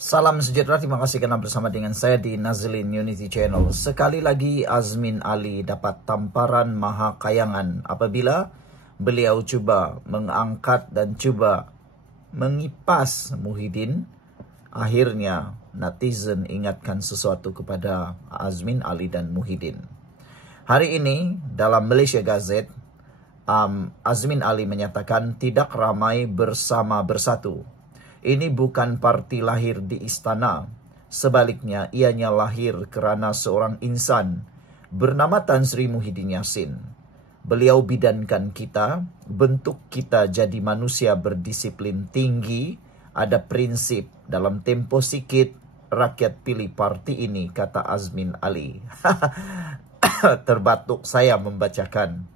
Salam sejahtera, terima kasih karena bersama dengan saya di Nazlin Unity Channel. Sekali lagi Azmin Ali dapat tamparan maha kayangan apabila beliau cuba mengangkat dan cuba mengipas Muhyiddin. Akhirnya netizen ingatkan sesuatu kepada Azmin Ali dan Muhyiddin. Hari ini dalam Malaysia Gazette, Azmin Ali menyatakan tidak ramai bersama bersatu. Ini bukan parti lahir di istana. Sebaliknya, ianya lahir kerana seorang insan bernama Tan Sri Muhyiddin Yassin. Beliau bidankan kita, bentuk kita jadi manusia berdisiplin tinggi, ada prinsip. Dalam tempo sikit, rakyat pilih parti ini, kata Azmin Ali. Terbatuk saya membacakan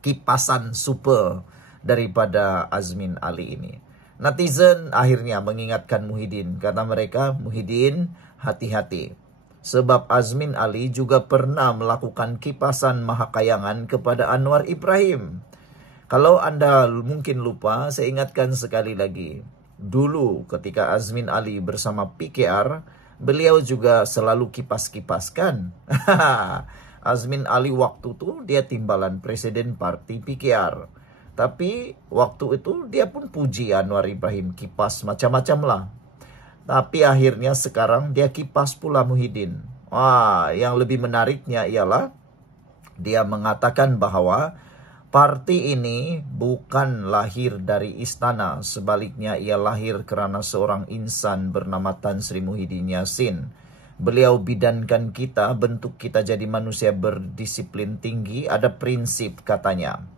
kipasan super daripada Azmin Ali ini. Netizen akhirnya mengingatkan Muhyiddin. Kata mereka, Muhyiddin, hati-hati. Sebab Azmin Ali juga pernah melakukan kipasan mahakayangan kepada Anwar Ibrahim. Kalau Anda mungkin lupa, saya ingatkan sekali lagi. Dulu ketika Azmin Ali bersama PKR, beliau juga selalu kipas-kipaskan. Azmin Ali waktu itu dia timbalan presiden parti PKR. Tapi waktu itu dia pun puji Anwar Ibrahim, kipas macam-macam lah. Tapi akhirnya sekarang dia kipas pula Muhyiddin. Yang lebih menariknya ialah dia mengatakan bahwa parti ini bukan lahir dari istana. Sebaliknya ia lahir kerana seorang insan bernama Tan Sri Muhyiddin Yassin. Beliau bidankan kita, bentuk kita jadi manusia berdisiplin tinggi, ada prinsip katanya.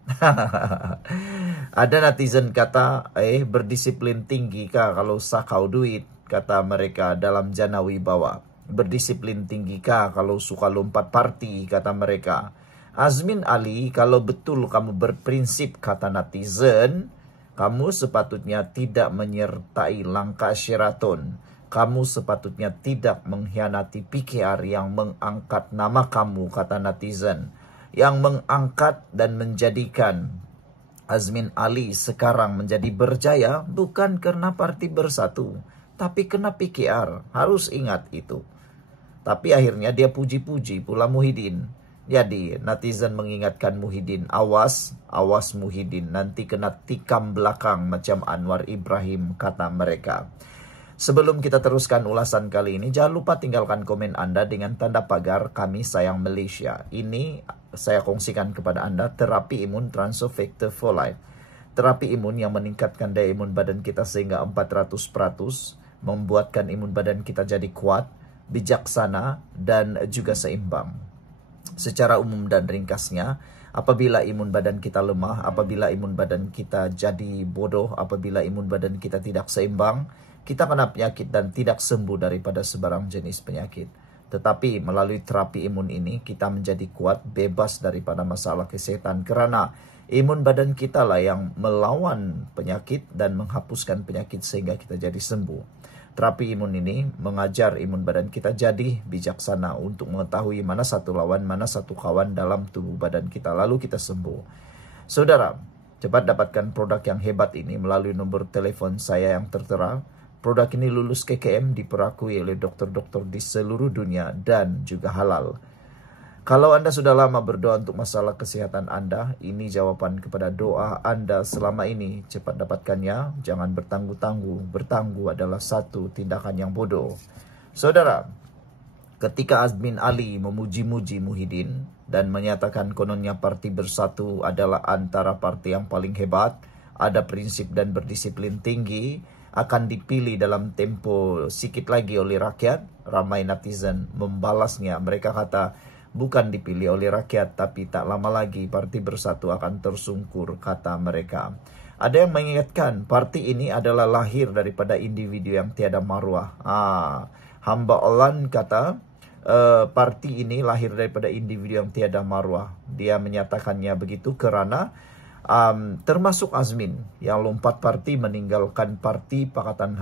Ada netizen kata, berdisiplin tinggi kah kalau sakau duit, kata mereka dalam jana wibawa. Berdisiplin tinggi kah kalau suka lompat parti, kata mereka. Azmin Ali, kalau betul kamu berprinsip, kata netizen, kamu sepatutnya tidak menyertai langkah Sheraton. Kamu sepatutnya tidak mengkhianati PKR yang mengangkat nama kamu, kata netizen. Yang mengangkat dan menjadikan Azmin Ali sekarang menjadi berjaya bukan karena parti bersatu, tapi karena PKR. Harus ingat itu. Tapi akhirnya dia puji-puji pula Muhyiddin. Jadi netizen mengingatkan Muhyiddin, awas Muhyiddin, nanti kena tikam belakang macam Anwar Ibrahim, kata mereka. Sebelum kita teruskan ulasan kali ini, jangan lupa tinggalkan komen Anda dengan tanda pagar Kami Sayang Malaysia. Ini saya kongsikan kepada Anda terapi imun Transofactor for Life. Terapi imun yang meningkatkan daya imun badan kita sehingga 400%, membuatkan imun badan kita jadi kuat, bijaksana, dan juga seimbang. Secara umum dan ringkasnya, apabila imun badan kita lemah, apabila imun badan kita jadi bodoh, apabila imun badan kita tidak seimbang, kita kena penyakit dan tidak sembuh daripada sebarang jenis penyakit. Tetapi melalui terapi imun ini, kita menjadi kuat, bebas daripada masalah kesehatan. Kerana imun badan kita lah yang melawan penyakit dan menghapuskan penyakit sehingga kita jadi sembuh. Terapi imun ini mengajar imun badan kita jadi bijaksana untuk mengetahui mana satu lawan, mana satu kawan dalam tubuh badan kita. Lalu kita sembuh. Saudara, cepat dapatkan produk yang hebat ini melalui nomor telepon saya yang tertera. Produk ini lulus KKM, diperakui oleh dokter-dokter di seluruh dunia dan juga halal. Kalau Anda sudah lama berdoa untuk masalah kesehatan Anda, ini jawaban kepada doa Anda selama ini. Cepat dapatkannya, jangan bertangguh-tangguh. Bertangguh adalah satu tindakan yang bodoh. Saudara, ketika Azmin Ali memuji-muji Muhyiddin dan menyatakan kononnya parti bersatu adalah antara parti yang paling hebat, ada prinsip dan berdisiplin tinggi, akan dipilih dalam tempo sikit lagi oleh rakyat, ramai netizen membalasnya. Mereka kata, bukan dipilih oleh rakyat, tapi tak lama lagi parti bersatu akan tersungkur, kata mereka. Ada yang mengingatkan, parti ini adalah lahir daripada individu yang tiada maruah. Hamba Allah kata, parti ini lahir daripada individu yang tiada maruah. Dia menyatakannya begitu kerana termasuk Azmin yang lompat parti meninggalkan parti Pakatan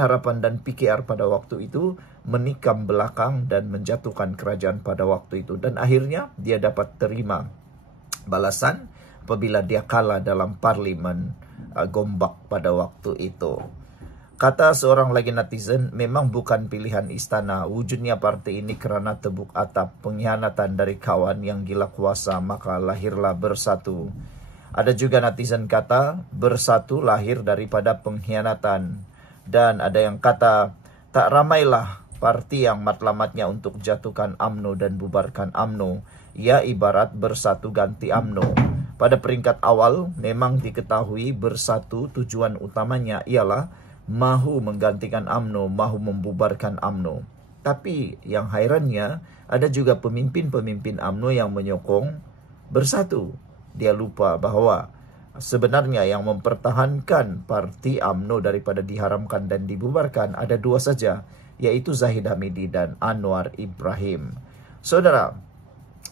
Harapan dan PKR pada waktu itu, menikam belakang dan menjatuhkan kerajaan pada waktu itu. Dan akhirnya dia dapat terima balasan apabila dia kalah dalam parlimen Gombak pada waktu itu. Kata seorang lagi netizen, memang bukan pilihan istana. Wujudnya partai ini karena tebuk atap, pengkhianatan dari kawan yang gila kuasa, maka lahirlah Bersatu. Ada juga netizen kata, Bersatu lahir daripada pengkhianatan. Dan ada yang kata, tak ramailah parti yang matlamatnya untuk jatuhkan UMNO dan bubarkan UMNO. Ia ibarat Bersatu ganti UMNO. Pada peringkat awal, memang diketahui Bersatu tujuan utamanya ialah mahu menggantikan UMNO, mahu membubarkan UMNO. Tapi yang hairannya, ada juga pemimpin-pemimpin UMNO yang menyokong Bersatu. Dia lupa bahwa sebenarnya yang mempertahankan parti UMNO daripada diharamkan dan dibubarkan ada dua saja, yaitu Zahid Hamidi dan Anwar Ibrahim. Saudara,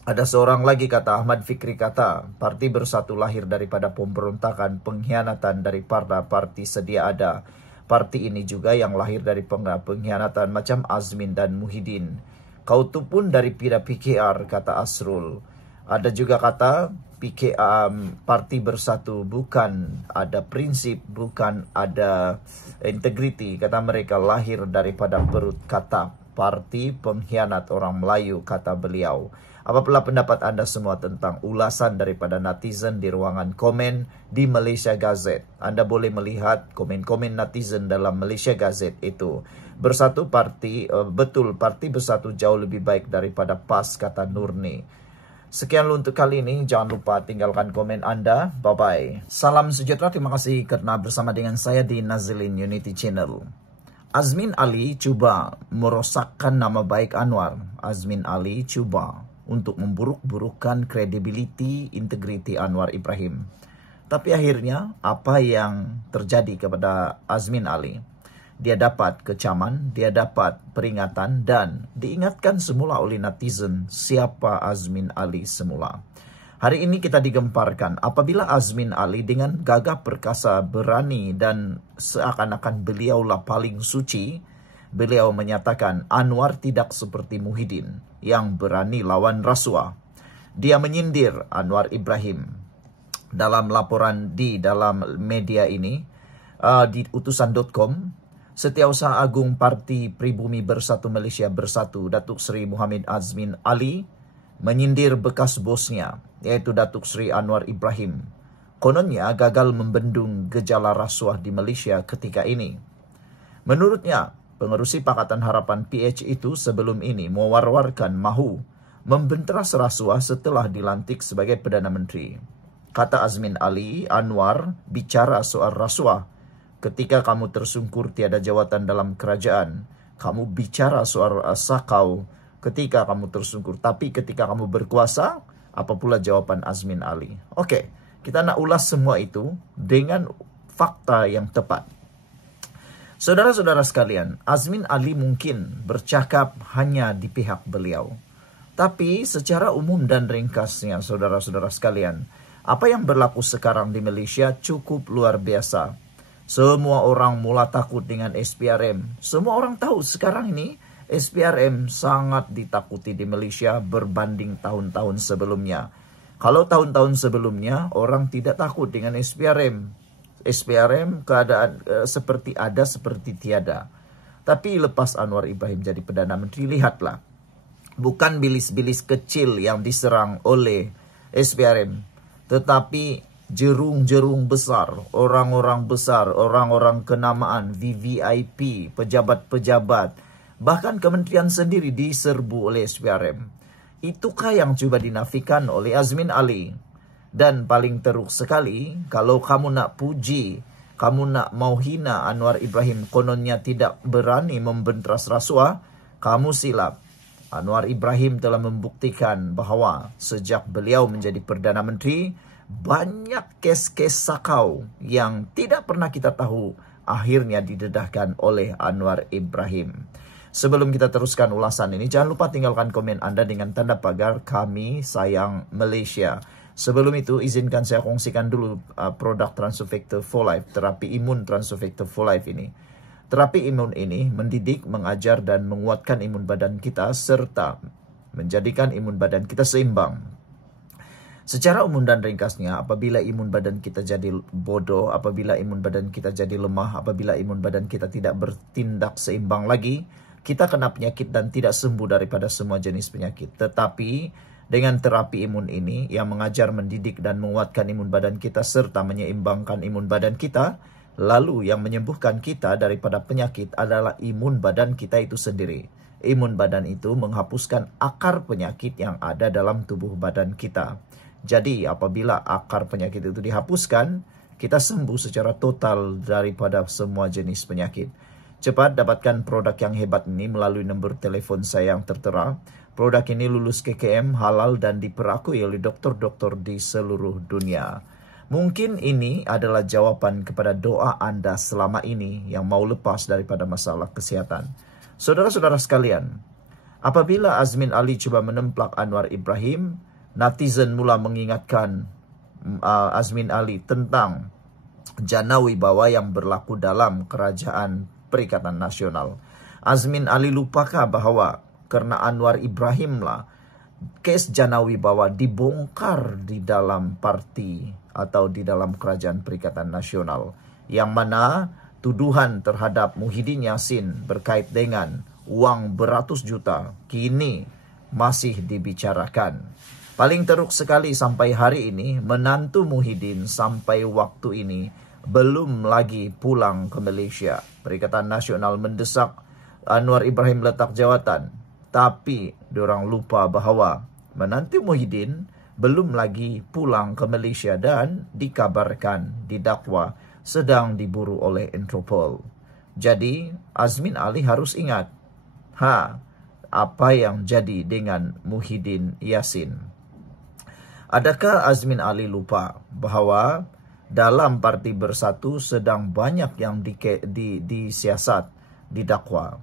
ada seorang lagi kata, Ahmad Fikri kata, parti Bersatu lahir daripada pemberontakan, pengkhianatan dari parti sedia ada. Parti ini juga yang lahir dari pengkhianatan macam Azmin dan Muhyiddin. Kau tu pun dari pira PKR, kata Asrul. Ada juga kata parti Bersatu bukan ada prinsip, bukan ada integriti. Kata mereka lahir daripada perut kata. Parti pengkhianat orang Melayu, kata beliau. Apalah pendapat Anda semua tentang ulasan daripada netizen di ruangan komen di Malaysia Gazette? Anda boleh melihat komen-komen netizen dalam Malaysia Gazette itu. Bersatu parti, betul parti Bersatu jauh lebih baik daripada PAS, kata Nurni. Sekian untuk kali ini. Jangan lupa tinggalkan komen Anda. Bye-bye. Salam sejahtera. Terima kasih karena bersama dengan saya di Nazilin Unity Channel. Azmin Ali cuba merosakkan nama baik Anwar. Azmin Ali cuba untuk memburuk-burukkan kredibiliti, integriti Anwar Ibrahim. Tapi akhirnya apa yang terjadi kepada Azmin Ali? Dia dapat kecaman, dia dapat peringatan, dan diingatkan semula oleh netizen siapa Azmin Ali semula. Hari ini kita digemparkan apabila Azmin Ali dengan gagah perkasa berani dan seakan-akan beliaulah paling suci, beliau menyatakan Anwar tidak seperti Muhyiddin yang berani lawan rasuah. Dia menyindir Anwar Ibrahim dalam laporan di dalam media ini, di utusan.com. Setiausaha Agung Parti Pribumi Bersatu Malaysia Bersatu, Datuk Seri Muhammad Azmin Ali, menyindir bekas bosnya, yaitu Datuk Seri Anwar Ibrahim. Kononnya gagal membendung gejala rasuah di Malaysia ketika ini. Menurutnya, pengerusi Pakatan Harapan PH itu sebelum ini mewar-warkan mahu membenteras rasuah setelah dilantik sebagai Perdana Menteri. Kata Azmin Ali, Anwar bicara soal rasuah. Ketika kamu tersungkur tiada jawatan dalam kerajaan, kamu bicara soal sakau ketika kamu tersungkur. Tapi ketika kamu berkuasa, apa pula jawaban Azmin Ali? Oke, kita nak ulas semua itu dengan fakta yang tepat. Saudara-saudara sekalian, Azmin Ali mungkin bercakap hanya di pihak beliau. Tapi secara umum dan ringkasnya, saudara-saudara sekalian, apa yang berlaku sekarang di Malaysia cukup luar biasa. Semua orang mula takut dengan SPRM. Semua orang tahu sekarang ini SPRM sangat ditakuti di Malaysia berbanding tahun-tahun sebelumnya. Kalau tahun-tahun sebelumnya orang tidak takut dengan SPRM. SPRM keadaan seperti ada, seperti tiada. Tapi lepas Anwar Ibrahim jadi Perdana Menteri, lihatlah. Bukan bilis-bilis kecil yang diserang oleh SPRM. Tetapi jerung-jerung besar, orang-orang besar, orang-orang kenamaan, VVIP, pejabat-pejabat, bahkan kementerian sendiri diserbu oleh SPRM. Itukah yang coba dinafikan oleh Azmin Ali? Dan paling teruk sekali, kalau kamu nak puji, kamu nak mau hina Anwar Ibrahim, kononnya tidak berani membenteras rasuah, kamu silap. Anwar Ibrahim telah membuktikan bahawa sejak beliau menjadi Perdana Menteri, banyak kes-kes sakau yang tidak pernah kita tahu akhirnya didedahkan oleh Anwar Ibrahim. Sebelum kita teruskan ulasan ini, jangan lupa tinggalkan komen Anda dengan tanda pagar Kami Sayang Malaysia. Sebelum itu, izinkan saya kongsikan dulu produk Transofector for Life, terapi imun Transofector for Life ini. Terapi imun ini mendidik, mengajar, dan menguatkan imun badan kita, serta menjadikan imun badan kita seimbang. Secara umum dan ringkasnya, apabila imun badan kita jadi bodoh, apabila imun badan kita jadi lemah, apabila imun badan kita tidak bertindak seimbang lagi, kita kena penyakit dan tidak sembuh daripada semua jenis penyakit. Tetapi dengan terapi imun ini yang mengajar, mendidik dan menguatkan imun badan kita serta menyeimbangkan imun badan kita, lalu yang menyembuhkan kita daripada penyakit adalah imun badan kita itu sendiri. Imun badan itu menghapuskan akar penyakit yang ada dalam tubuh badan kita. Jadi apabila akar penyakit itu dihapuskan, kita sembuh secara total daripada semua jenis penyakit. Cepat dapatkan produk yang hebat ini melalui nombor telepon saya yang tertera. Produk ini lulus KKM, halal dan diperakui oleh dokter-dokter di seluruh dunia. Mungkin ini adalah jawaban kepada doa Anda selama ini yang mau lepas daripada masalah kesehatan. Saudara-saudara sekalian, apabila Azmin Ali cuba menemplak Anwar Ibrahim, netizen mula mengingatkan Azmin Ali tentang jana wibawa yang berlaku dalam Kerajaan Perikatan Nasional. Azmin Ali lupakah bahwa karena Anwar Ibrahim lah kes jana wibawa dibongkar di dalam parti atau di dalam Kerajaan Perikatan Nasional, yang mana tuduhan terhadap Muhyiddin Yassin berkait dengan uang beratus juta kini masih dibicarakan. Paling teruk sekali sampai hari ini, menantu Muhyiddin sampai waktu ini belum lagi pulang ke Malaysia. Perikatan Nasional mendesak Anwar Ibrahim letak jawatan, tapi diorang lupa bahawa menantu Muhyiddin belum lagi pulang ke Malaysia dan dikabarkan didakwa sedang diburu oleh Interpol. Jadi Azmin Ali harus ingat, apa yang jadi dengan Muhyiddin Yassin. Adakah Azmin Ali lupa bahawa dalam Parti Bersatu sedang banyak yang disiasat, didakwa.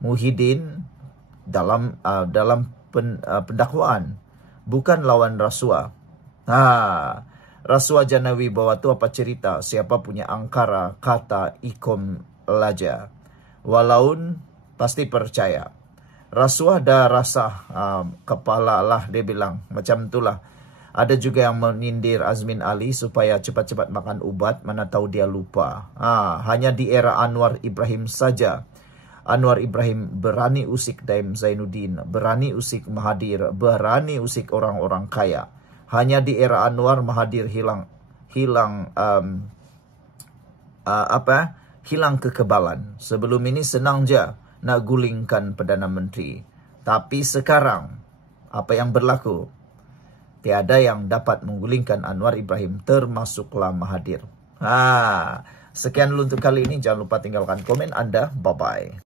Muhyiddin dalam pendakwaan bukan lawan rasuah. Rasuah jana wibawa itu apa cerita? Siapa punya angkara kata ikom laja. Walaun pasti percaya. Rasuah dah rasa kepala lah, dia bilang. Macam itulah. Ada juga yang menyindir Azmin Ali supaya cepat-cepat makan ubat, mana tahu dia lupa. Hanya di era Anwar Ibrahim saja. Anwar Ibrahim berani usik Daim Zainuddin, berani usik Mahathir, berani usik orang-orang kaya. Hanya di era Anwar Mahathir hilang kekebalan. Sebelum ini senang je nak gulingkan Perdana Menteri. Tapi sekarang apa yang berlaku? Tiada yang dapat menggulingkan Anwar Ibrahim, termasuklah Mahathir. Sekian dulu untuk kali ini. Jangan lupa tinggalkan komen Anda. Bye-bye.